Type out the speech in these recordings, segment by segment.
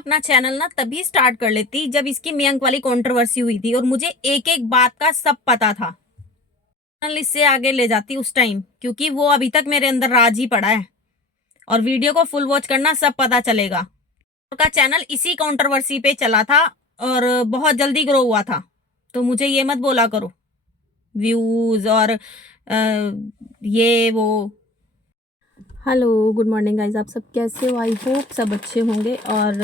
अपना चैनल ना तभी स्टार्ट कर लेती जब इसकी मयंक वाली कंट्रोवर्सी हुई थी और मुझे एक एक बात का सब पता था। चैनल इससे आगे ले जाती उस टाइम, क्योंकि वो अभी तक मेरे अंदर राज ही पड़ा है। और वीडियो को फुल वॉच करना, सब पता चलेगा। का चैनल इसी कंट्रोवर्सी पे चला था और बहुत जल्दी ग्रो हुआ था। तो मुझे ये मत बोला करो व्यूज और ये वो। हेलो, गुड मॉर्निंग गाइस, आप सब कैसे हो? आई होप सब अच्छे होंगे। और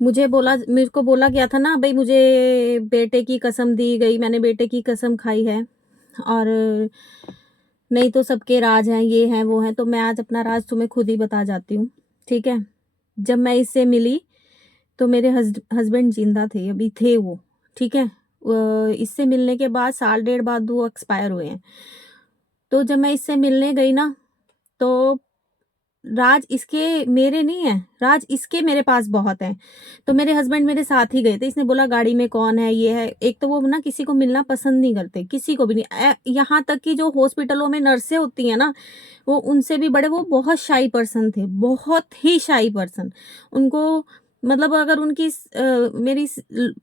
मेरे को बोला गया था ना भाई, मुझे बेटे की कसम दी गई, मैंने बेटे की कसम खाई है। और नहीं तो सबके राज हैं, ये हैं वो हैं। तो मैं आज अपना राज तुम्हें खुद ही बता जाती हूँ, ठीक है। जब मैं इससे मिली तो मेरे हस्बैंड जिंदा थे, अभी थे वो, ठीक है। इससे मिलने के बाद साल डेढ़ बाद वो एक्सपायर हुए हैं। तो जब मैं इससे मिलने गई ना, तो राज इसके मेरे नहीं है, राज इसके मेरे पास बहुत है। तो मेरे हस्बैंड मेरे साथ ही गए थे। इसने बोला गाड़ी में कौन है, ये है। एक तो वो ना किसी को मिलना पसंद नहीं करते, किसी को भी नहीं। यहाँ तक कि जो हॉस्पिटलों में नर्सें होती हैं ना, वो उनसे भी बड़े, वो बहुत शाई पर्सन थे, बहुत ही शाई पर्सन। उनको मतलब अगर मेरी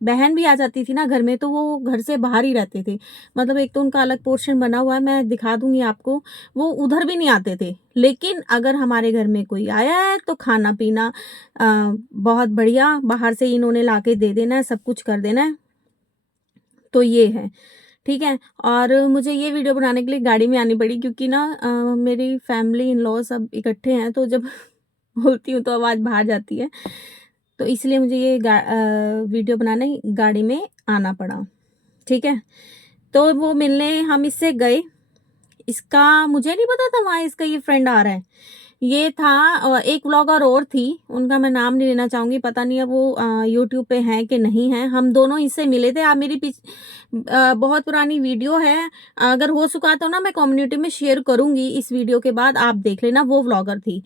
बहन भी आ जाती थी ना घर में, तो वो घर से बाहर ही रहते थे। मतलब एक तो उनका अलग पोर्शन बना हुआ है, मैं दिखा दूंगी आपको। वो उधर भी नहीं आते थे। लेकिन अगर हमारे घर में कोई आया है तो खाना पीना बहुत बढ़िया, बाहर से इन्होंने लाके दे देना है, सब कुछ कर देना है। तो ये है, ठीक है। और मुझे ये वीडियो बनाने के लिए गाड़ी में आनी पड़ी, क्योंकि ना मेरी फैमिली इन लॉ सब इकट्ठे हैं, तो जब बोलती हूँ तो आवाज़ बाहर जाती है। तो इसलिए मुझे ये वीडियो बनाने गाड़ी में आना पड़ा, ठीक है। तो वो मिलने हम इससे गए। इसका मुझे नहीं पता था वहाँ इसका ये फ्रेंड आ रहा है। ये था एक व्लॉगर और थी, उनका मैं नाम नहीं लेना चाहूँगी, पता नहीं है वो यूट्यूब पे हैं कि नहीं है। हम दोनों इससे मिले थे। आप मेरी बहुत पुरानी वीडियो है, अगर हो चुका तो ना मैं कम्युनिटी में शेयर करूँगी इस वीडियो के बाद, आप देख लेना। वो व्लॉगर थी।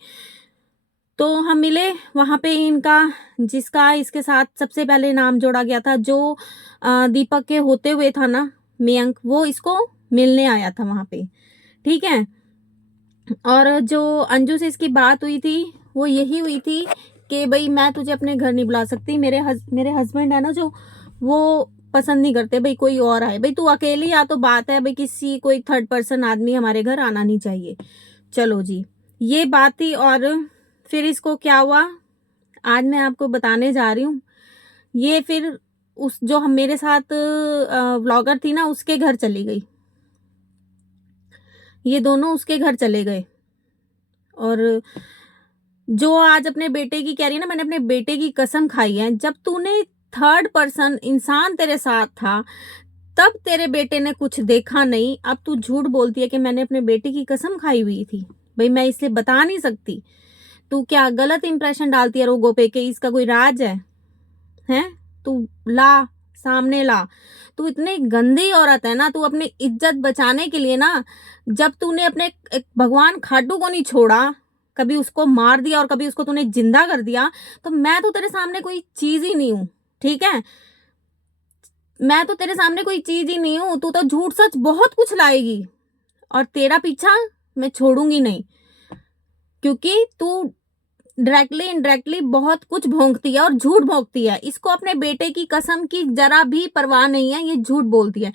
तो हम मिले वहाँ पे। इनका जिसका इसके साथ सबसे पहले नाम जोड़ा गया था, जो दीपक के होते हुए था ना, मयंक, वो इसको मिलने आया था वहाँ पे, ठीक है। और जो अंजू से इसकी बात हुई थी, वो यही हुई थी कि भाई मैं तुझे अपने घर नहीं बुला सकती, मेरे हस्बैंड है ना जो, वो पसंद नहीं करते भाई कोई और आए। भाई तू अकेली आ तो बात है, भाई किसी कोई थर्ड पर्सन आदमी हमारे घर आना नहीं चाहिए। चलो जी, ये बात थी। और फिर इसको क्या हुआ, आज मैं आपको बताने जा रही हूँ। ये फिर उस जो हम मेरे साथ व्लॉगर थी ना, उसके घर चली गई। ये दोनों उसके घर चले गए। और जो आज अपने बेटे की कह रही है ना, मैंने अपने बेटे की कसम खाई है। जब तूने थर्ड पर्सन इंसान तेरे साथ था, तब तेरे बेटे ने कुछ देखा नहीं। अब तू झूठ बोलती है कि मैंने अपने बेटे की कसम खाई हुई थी। भाई मैं इसलिए बता नहीं सकती। तू क्या गलत इंप्रेशन डालती है लोगों पे कि इसका कोई राज है? हैं? तू ला, सामने ला। तू इतनी गंदी औरत है ना, तू अपनी इज्जत बचाने के लिए ना, जब तूने अपने एक भगवान खाटू को नहीं छोड़ा, कभी उसको मार दिया और कभी उसको तूने जिंदा कर दिया, तो मैं तो तेरे सामने कोई चीज ही नहीं हूं, ठीक है। मैं तो तेरे सामने कोई चीज ही नहीं हूं। तू तो झूठ सच बहुत कुछ लाएगी, और तेरा पीछा मैं छोड़ूंगी नहीं, क्योंकि तू डायरेक्टली इनडायरेक्टली बहुत कुछ भोंकती है और झूठ भोंकती है। इसको अपने बेटे की कसम की जरा भी परवाह नहीं है, ये झूठ बोलती है।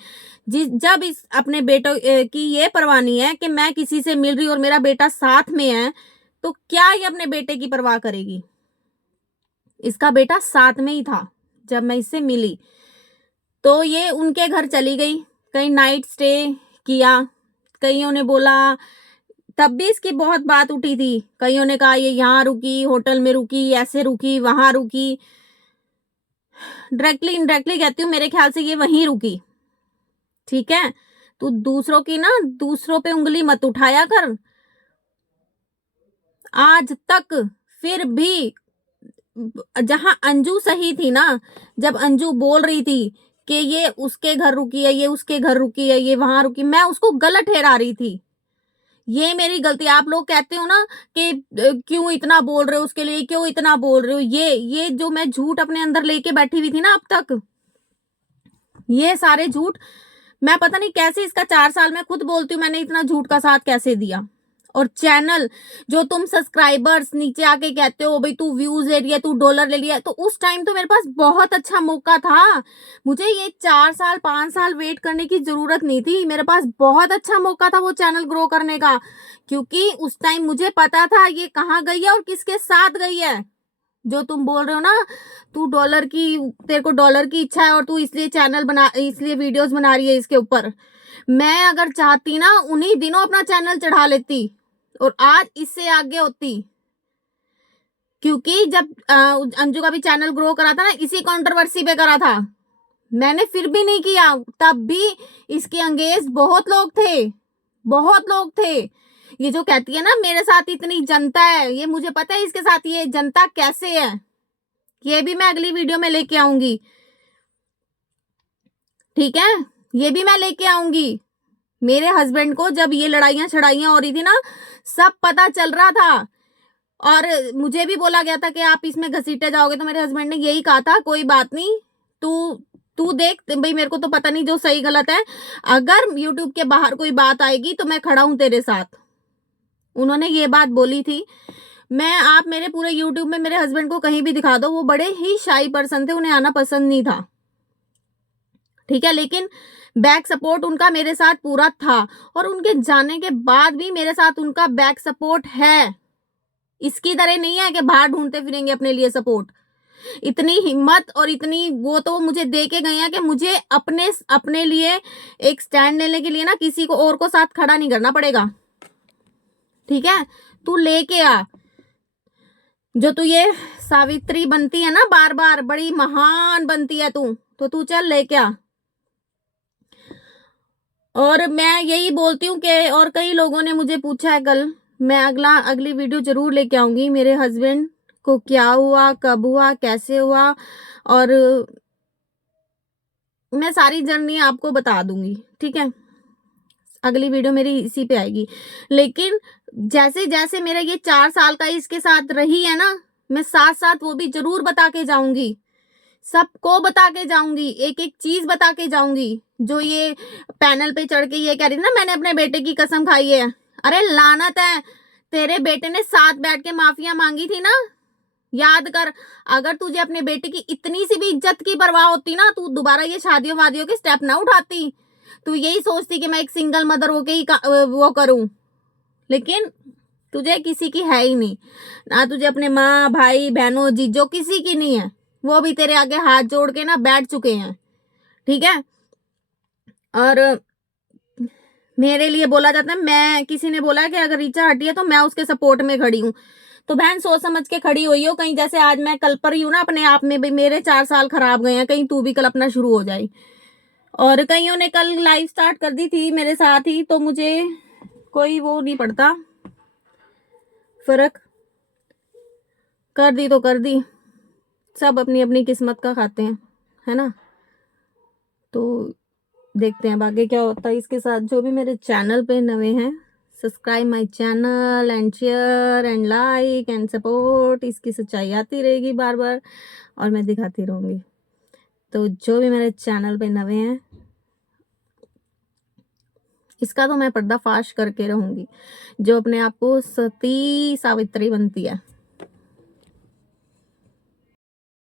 जब इस अपने बेटो की ये परवाह नहीं है कि मैं किसी से मिल रही और मेरा बेटा साथ में है, तो क्या ये अपने बेटे की परवाह करेगी? इसका बेटा साथ में ही था जब मैं इससे मिली। तो ये उनके घर चली गई, कहीं नाइट स्टे किया। कईयों ने बोला, तब भी इसकी बहुत बात उठी थी। कईयों ने कहा ये यहाँ रुकी, होटल में रुकी, ऐसे रुकी, वहां रुकी। डायरेक्टली इनडायरेक्टली कहती हूँ, मेरे ख्याल से ये वहीं रुकी, ठीक है। तू दूसरों की ना, दूसरों पे उंगली मत उठाया कर। आज तक फिर भी जहां अंजू सही थी ना, जब अंजू बोल रही थी कि ये उसके घर रुकी है, ये उसके घर रुकी है, ये वहां रुकी, मैं उसको गलत ठहरा रही थी। ये मेरी गलती। आप लोग कहते हो ना कि क्यों इतना बोल रहे हो उसके लिए, क्यों इतना बोल रहे हो, ये जो मैं झूठ अपने अंदर लेके बैठी हुई थी ना अब तक, ये सारे झूठ मैं पता नहीं कैसे, इसका 4 साल मैं खुद बोलती हूँ मैंने इतना झूठ का साथ कैसे दिया। और चैनल जो तुम सब्सक्राइबर्स नीचे आके कहते हो भाई तू व्यूज ले लिया, तू डॉलर ले लिया, तो उस टाइम तो मेरे पास बहुत अच्छा मौका था। मुझे ये 4 साल 5 साल वेट करने की जरूरत नहीं थी। मेरे पास बहुत अच्छा मौका था वो चैनल ग्रो करने का, क्योंकि उस टाइम मुझे पता था ये कहाँ गई है और किसके साथ गई है। जो तुम बोल रहे हो ना, तू डॉलर की, तेरे को डॉलर की इच्छा है और तू इसलिए चैनल बना, इसलिए वीडियोस बना रही है इसके ऊपर। मैं अगर चाहती ना उन्हीं दिनों अपना चैनल चढ़ा लेती और आज इससे आगे होती, क्योंकि जब अंजू का भी चैनल ग्रो करा था ना, इसी कंट्रोवर्सी पे करा था मैंने, फिर भी नहीं किया। तब भी इसके अंगेज बहुत लोग थे, बहुत लोग थे। ये जो कहती है ना मेरे साथ इतनी जनता है, ये मुझे पता है इसके साथ ये जनता कैसे है, ये भी मैं अगली वीडियो में लेके आऊंगी। ठीक है, ये भी मैं लेके आऊंगी। मेरे हस्बैंड को जब ये लड़ाइयां छड़ाइयां हो रही थी ना, सब पता चल रहा था और मुझे भी बोला गया था कि आप इसमें घसीटे जाओगे, तो मेरे हस्बैंड ने यही कहा था कोई बात नहीं, तू तू देख भाई, मेरे को तो पता नहीं जो सही गलत है, अगर यूट्यूब के बाहर कोई बात आएगी तो मैं खड़ा हूं तेरे साथ। उन्होंने ये बात बोली थी। मैं, आप मेरे पूरे यूट्यूब में मेरे हस्बैंड को कहीं भी दिखा दो, वो बड़े ही शाई पर्सन थे, उन्हें आना पसंद नहीं था। ठीक है, लेकिन बैक सपोर्ट उनका मेरे साथ पूरा था और उनके जाने के बाद भी मेरे साथ उनका बैक सपोर्ट है। इसकी तरह नहीं है कि बाहर ढूंढते फिरेंगे अपने लिए सपोर्ट। इतनी हिम्मत और इतनी वो तो मुझे दे के गए हैं कि मुझे अपने अपने लिए एक स्टैंड लेने के लिए ना किसी को और को साथ खड़ा नहीं करना पड़ेगा। ठीक है, तू लेके आ। जो तू ये सावित्री बनती है ना, बार बार बड़ी महान बनती है तू, तो तू चल लेके आ। और मैं यही बोलती हूँ कि, और कई लोगों ने मुझे पूछा है कल, मैं अगली वीडियो जरूर लेके आऊंगी, मेरे हस्बैंड को क्या हुआ, कब हुआ, कैसे हुआ, और मैं सारी जर्नी आपको बता दूंगी। ठीक है, अगली वीडियो मेरी इसी पे आएगी। लेकिन जैसे जैसे मेरा ये 4 साल का इसके साथ रही है ना, मैं साथ साथ वो भी जरूर बता के जाऊंगी, सबको बता के जाऊंगी, एक एक चीज बता के जाऊंगी। जो ये पैनल पे चढ़ के ये कह रही थी ना मैंने अपने बेटे की कसम खाई है, अरे लानत है, तेरे बेटे ने साथ बैठ के माफिया मांगी थी ना, याद कर। अगर तुझे अपने बेटे की इतनी सी भी इज्जत की परवाह होती ना, तू दोबारा ये शादियों वादियों के स्टेप ना उठाती। तू यही सोचती कि मैं एक सिंगल मदर होके ही वो करूं, लेकिन तुझे किसी की है ही नहीं ना, तुझे अपने माँ भाई बहनों जीजो किसी की नहीं है, वो भी तेरे आगे हाथ जोड़ के ना बैठ चुके हैं। ठीक है, और मेरे लिए बोला जाता है, मैं, किसी ने बोला कि अगर रीचा हटी है तो मैं उसके सपोर्ट में खड़ी हूँ, तो बहन सोच समझ के खड़ी हुई हो, कहीं जैसे आज मैं कल पर ही हूँ ना अपने आप में, भाई मेरे 4 साल खराब गए हैं, कहीं तू भी कल अपना शुरू हो जाए। और कईयों ने कल लाइव स्टार्ट कर दी थी मेरे साथ ही, तो मुझे कोई वो नहीं पड़ता फर्क, कर दी तो कर दी, सब अपनी अपनी किस्मत का खाते हैं, है ना। तो देखते हैं आगे क्या होता है इसके साथ। जो भी मेरे चैनल पे नए हैं, subscribe my channel and share and like and support, इसकी सच्चाई आती रहेगी बार बार और मैं दिखाती रहूंगी। तो जो भी मेरे चैनल पे नए हैं, इसका तो मैं पर्दाफाश करके रहूंगी, जो अपने आप को सती सावित्री बनती है।